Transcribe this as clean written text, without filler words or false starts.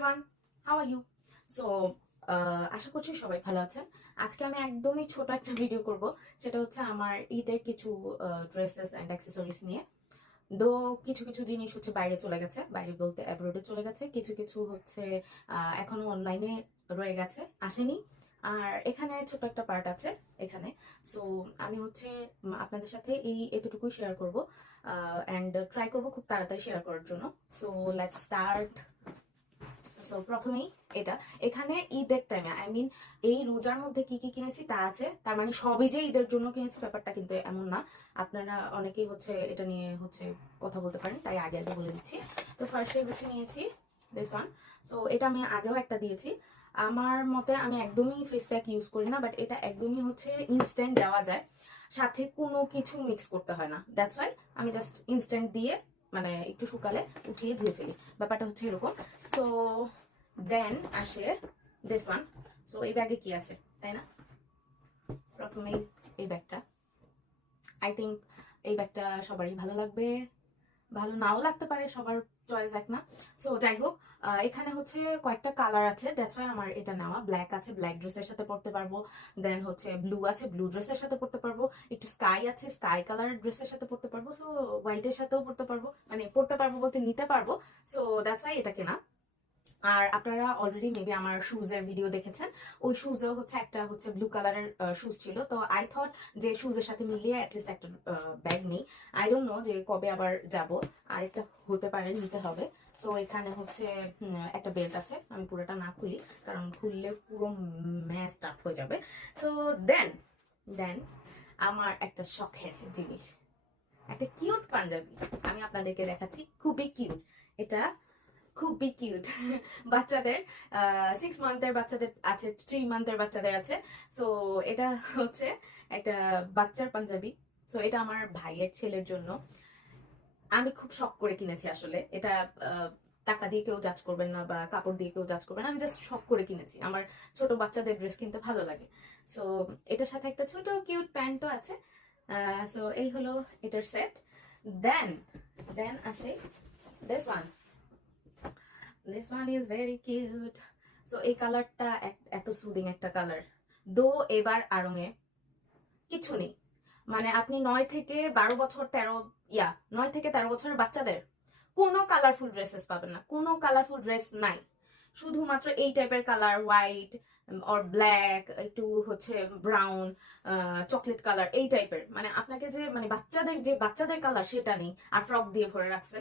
Everyone, how are you? So আশা করছি সবাই ভালো আছেন। আজকে আমি একদমই ছোট একটা ভিডিও করব, সেটা হচ্ছে আমার ঈদের কিছু ড্রেসেস অ্যান্ড অ্যাক্সেসরিজ নিয়ে। দো কিছু কিছু জিনিস হচ্ছে বাইরে চলে গেছে, বাইরে বলতে অ্যাব্রোডে চলে গেছে, কিছু কিছু হচ্ছে এখনো অনলাইনে রয়ে গেছে, আসেনি। আর এখানে ছোট একটা পার্ট আছে এখানে। সো আমি হচ্ছে আপনাদের সাথে এতটুকুই শেয়ার করব অ্যান্ড ট্রাই করব খুব তাড়াতাড়ি শেয়ার করার জন্য। So let's start. সো প্রথমেই এটা, এখানে ঈদের টাইমে এই রোজার মধ্যে কি কি কিনেছি তা আছে, তার মানে সবই যে ঈদের জন্য কিনেছি ব্যাপারটা কিন্তু এমন না। আপনারা অনেকেই হচ্ছে এটা নিয়ে হচ্ছে কথা বলতে পারেন, তাই আগে আগে বলে দিচ্ছি। তো ফার্স্টে হচ্ছে নিয়েছি দিস ওয়ান। সো এটা আমি আগেও একটা দিয়েছি। আমার মতে আমি একদমই ফেস প্যাক ইউজ করি না, বাট এটা একদমই হচ্ছে ইনস্ট্যান্ট দেওয়া যায়, সাথে কোনো কিছু মিক্স করতে হয় না। দ্যাটস ওয়াই আমি জাস্ট ইনস্ট্যান্ট দিয়ে মানে একটু শুকালে উঠিয়ে ধুয়ে ফেলি, ব্যাপারটা হচ্ছে এরকম। সো দেন আসে দিস ওয়ান। সো এই ব্যাগে কি আছে তাই না? প্রথমেই এই ব্যাগটা, আই থিঙ্ক এই ব্যাগটা সবারই ভালো লাগবে, ভালো নাও লাগতে পারে, সবার চয়েস এক না। সো যাই হোক, এখানে হচ্ছে কয়েকটা কালার আছে, দ্যাটস ওয়াই আমার এটা নেওয়া। ব্ল্যাক আছে, ব্ল্যাক ড্রেসের সাথে পরতে পারবো। দেন হচ্ছে ব্লু আছে, ব্লু ড্রেসের সাথে পরতে পারবো। একটু স্কাই আছে, স্কাই কালার ড্রেসের সাথে পরতে পারবো। সো হোয়াইটের সাথেও পরতে পারবো, মানে পরতে পারবো বলতে নিতে পারবো। সো দ্যাটস ওয়াই এটা কেনা। আর আপনারা অলরেডি মেবি আমার শুজের ভিডিও দেখেছেন, ওই শুজেও হচ্ছে একটা হচ্ছে ব্লু কালারের শুজ ছিল। তো আই থট যে শুজের সাথে মিলিয়ে অ্যাটলিস্ট একটা ব্যাগ নেই। আই ডোন্ট নো যে কবে আবার যাব, আর একটা হতে পারে নিতে হবে। সো এখানে হচ্ছে একটা বেল্ট আছে, আমি পুরোটা না খুলি কারণ খুললে পুরো ম্যাচড আপ হয়ে যাবে। সো দেন দেন আমার একটা শখের জিনিস, একটা কিউট পাঞ্জাবি আমি আপনাদেরকে দেখাচ্ছি, খুবই কিউট। এটা খুবই কিউট। বাচ্চাদের 6 মান্থের বাচ্চাদের আছে, 3 মান্থের বাচ্চাদের আছে। সো এটা হচ্ছে একটা বাচ্চার পাঞ্জাবি। সো এটা আমার ভাইয়ের ছেলের জন্য আমি খুব শখ করে কিনেছি আসলে। এটা টাকা দিয়ে কেউ জাজ করবেন না বা কাপড় দিয়ে কেউ জাজ করবেন না, আমি জাস্ট শখ করে কিনেছি। আমার ছোট বাচ্চাদের ড্রেস কিনতে ভালো লাগে। সো এটার সাথে একটা ছোট কিউট প্যান্টও আছে। সো এই হলো এটার সেট। দেন দেন আসে this one. This one is very cute. So এই কালারটা এত সুদিং একটা কালার। দো এবার আড়ঙে কিছু নেই, মানে আপনি 9 থেকে 12 বছর 9 থেকে 13 বছরের বাচ্চাদের কোনো কালারফুল ড্রেসেস পাবেন না, কোনো কালারফুল ড্রেস নাই। শুধুমাত্র এই টাইপের কালার, হোয়াইট অর ব্ল্যাক, একটু হচ্ছে ব্রাউন, চকলেট কালার, এই টাইপের। মানে আপনাকে যে মানে বাচ্চাদের কালার সেটা নেই, আর ফ্রক দিয়ে ভরে রাখছে।